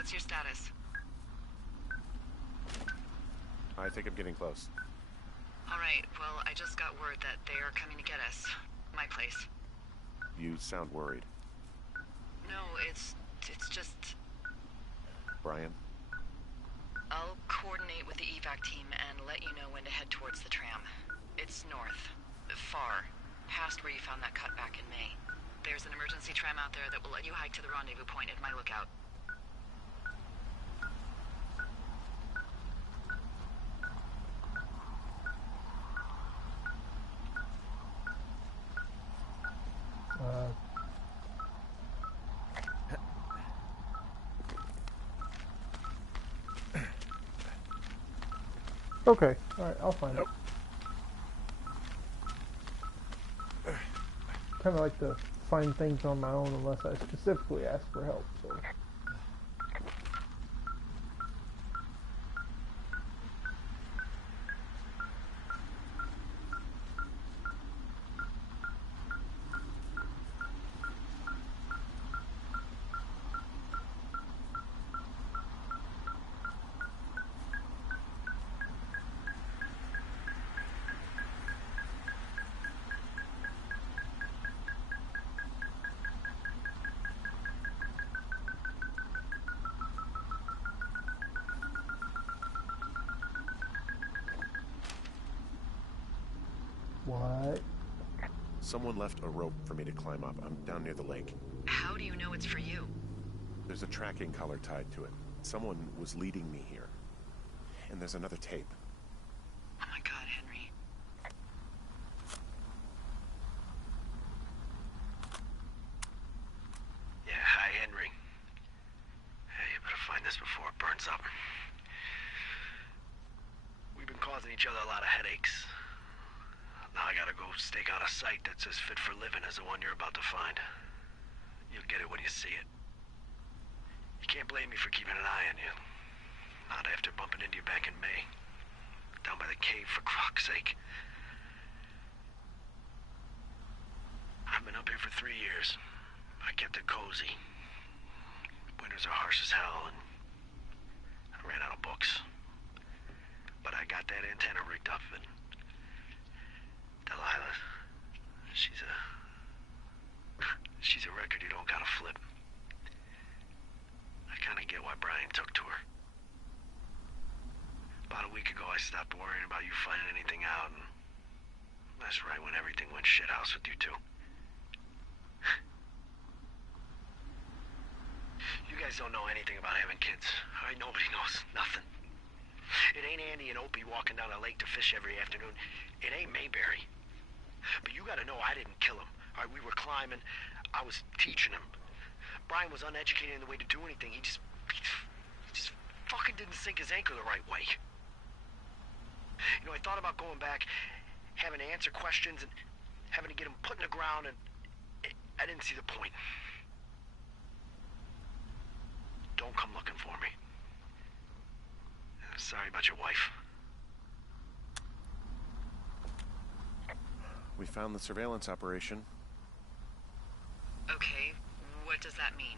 What's your status? I think I'm getting close. Alright, well, I just got word that they are coming to get us. My place. You sound worried. No, it's just... Brian? I'll coordinate with the evac team and let you know when to head towards the tram. It's north. Far. Past where you found that cut back in May. There's an emergency tram out there that will let you hike to the rendezvous point at my lookout. Okay, alright, I'll find it. Kind of like to find things on my own unless I specifically ask for help, so... What? Someone left a rope for me to climb up. I'm down near the lake. How do you know it's for you? There's a tracking collar tied to it. Someone was leading me here. And there's another tape. Oh my god, Henry. Yeah, hi, Henry. Hey, you better find this before it burns up. We've been causing each other a lot of headaches. Now I gotta go stake out a site that's as fit for living as the one you're about to find. You'll get it when you see it. You can't blame me for keeping an eye on you. Not after bumping into you back in May. Down by the cave, for croc's sake. I've been up here for 3 years. I kept it cozy. Winters are harsh as hell, and I ran out of books. But I got that antenna rigged up, and Delilah, she's a record you don't gotta flip. I kinda get why Brian took to her. About a week ago, I stopped worrying about you finding anything out, and that's right when everything went shithouse with you two. You guys don't know anything about having kids. All right, nobody knows nothing. It ain't Andy and Opie walking down a lake to fish every afternoon. It ain't Mayberry. But you gotta know I didn't kill him. All right, we were climbing. I was teaching him. Brian was uneducated in the way to do anything. He just fucking didn't sink his anchor the right way. You know, I thought about going back, having to answer questions, and having to get him put in the ground, and I didn't see the point. Don't come looking for me. Sorry about your wife. We found the surveillance operation. Okay, what does that mean?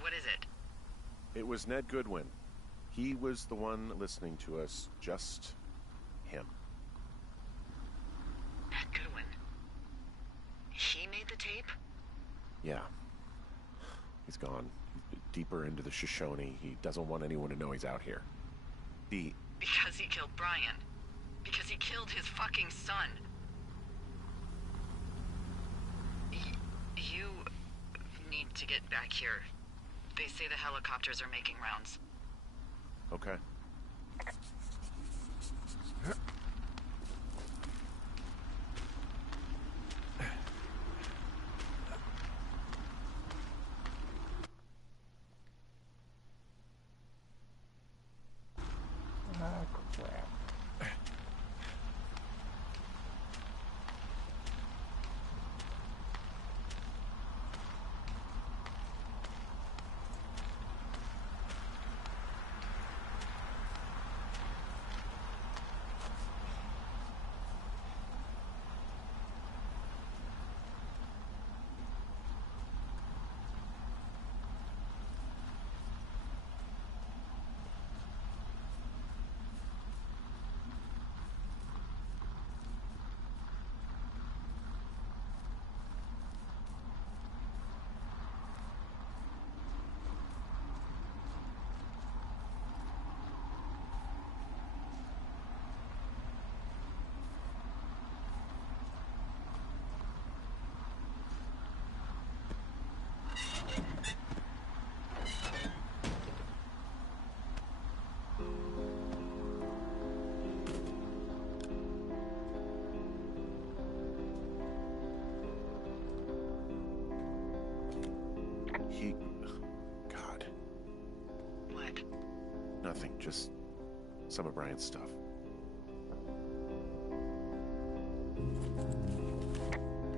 What is it? It was Ned Goodwin. He was the one listening to us. Just him. Ned Goodwin. He made the tape? Yeah. He's gone deeper into the Shoshone. He doesn't want anyone to know he's out here. Because he killed Brian. Because he killed his fucking son. You need to get back here. They say the helicopters are making rounds. Okay. Ah, crap. Nothing, just some of Brian's stuff.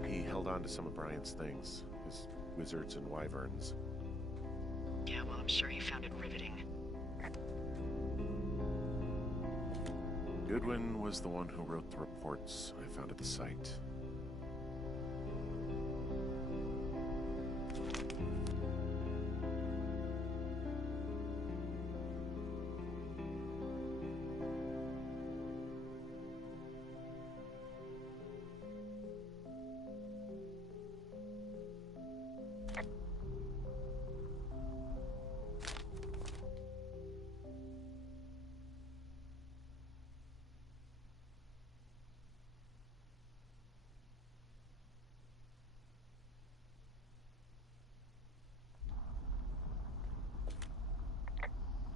He held on to some of Brian's things, his wizards and wyverns. Yeah, well, I'm sure he found it riveting. Goodwin was the one who wrote the reports I found at the site.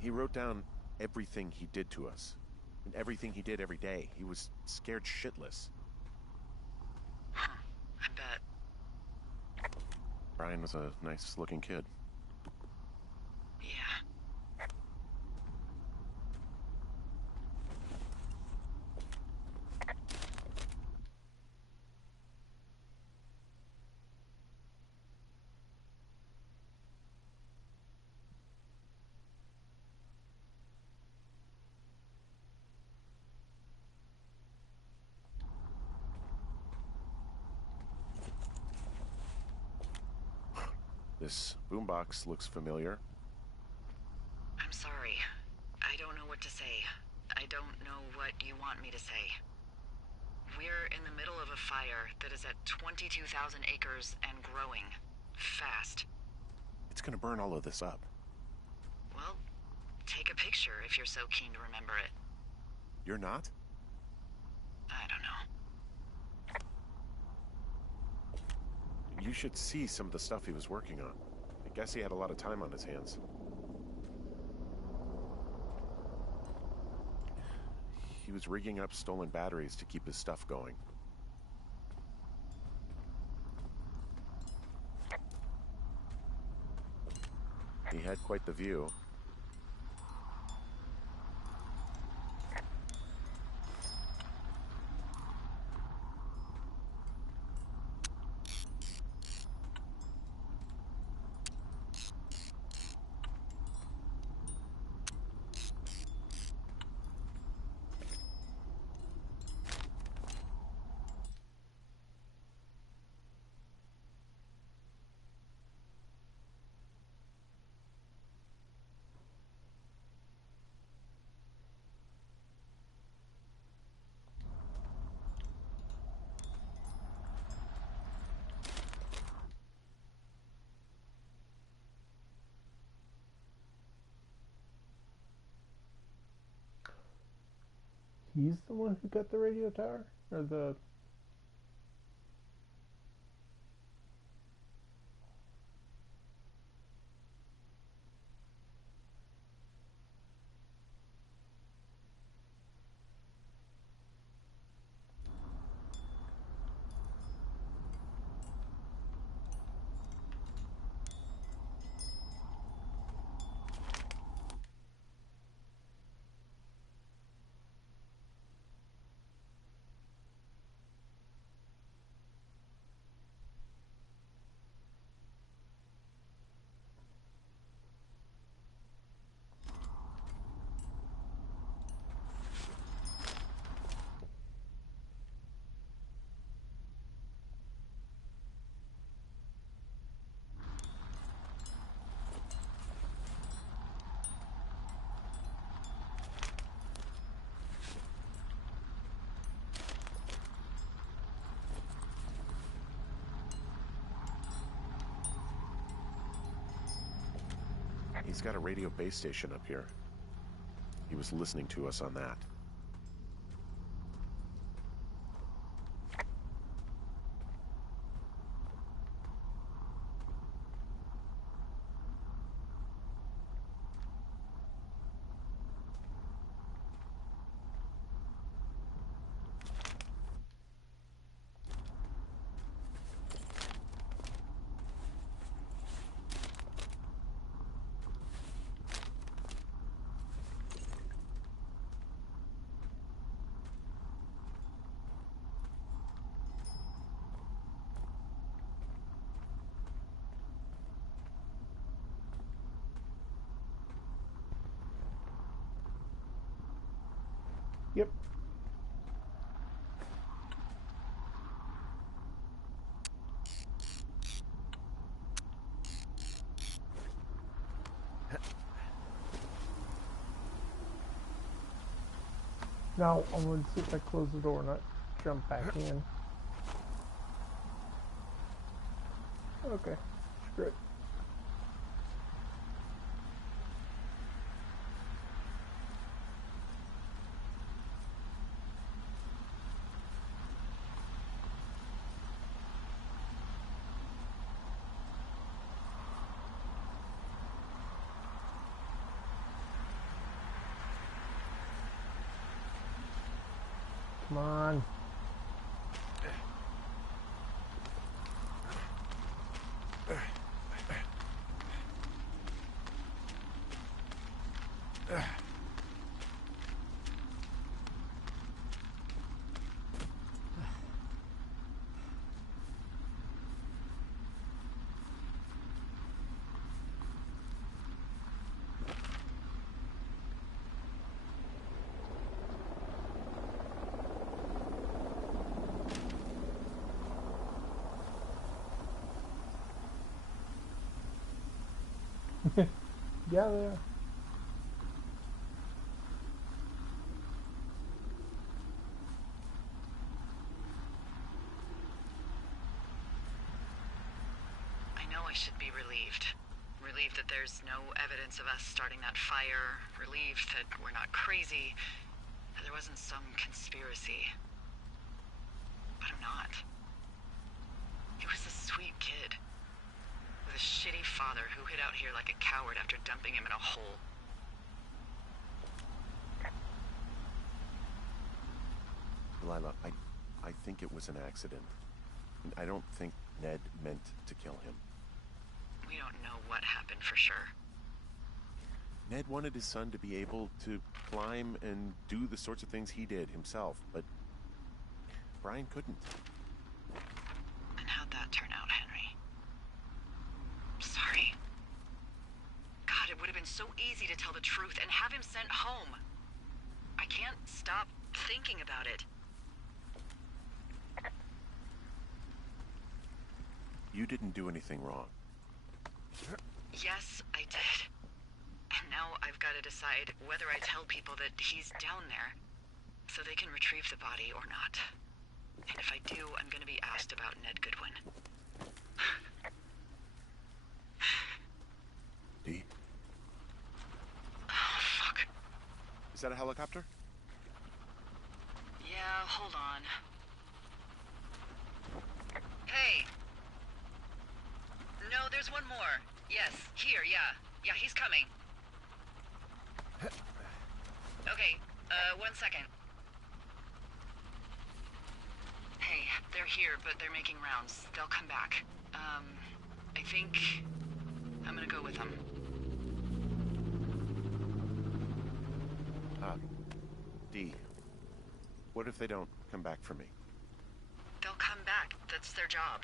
He wrote down everything he did to us, and everything he did every day. He was scared shitless. Huh, I bet. Brian was a nice-looking kid. Yeah. This boombox looks familiar. I'm sorry. I don't know what to say. I don't know what you want me to say. We're in the middle of a fire that is at 22,000 acres and growing. Fast. It's gonna burn all of this up. Well, take a picture if you're so keen to remember it. You're not? I don't know. You should see some of the stuff he was working on. I guess he had a lot of time on his hands. He was rigging up stolen batteries to keep his stuff going. He had quite the view. He's the one who got the radio tower? Or the... He's got a radio base station up here. He was listening to us on that. Yep. Now I'm going to see if I close the door and not jump back in. Okay, screw it. Come on. Yeah, they are. I know I should be relieved. Relieved that there's no evidence of us starting that fire. Relieved that we're not crazy. That there wasn't some conspiracy. But I'm not. He was a sweet kid. With a shitty father who hid out here like a coward after dumping him in a hole. Lila, I think it was an accident. I don't think Ned meant to kill him. We don't know what happened for sure. Ned wanted his son to be able to climb and do the sorts of things he did himself, but Brian couldn't. And how'd that turn out, Henry? Sorry. God, it would have been so easy to tell the truth and have him sent home. I can't stop thinking about it. You didn't do anything wrong. Yes, I did. And now I've got to decide whether I tell people that he's down there so they can retrieve the body or not. And if I do, I'm going to be asked about Ned Goodwin. Dee? Oh, fuck. Is that a helicopter? Yeah, hold on. Hey. No, there's one more. Yes, here, yeah. Yeah, he's coming. Okay, 1 second. Hey, they're here, but they're making rounds. They'll come back. I think I'm gonna go with them. Dee, what if they don't come back for me? They'll come back. That's their job.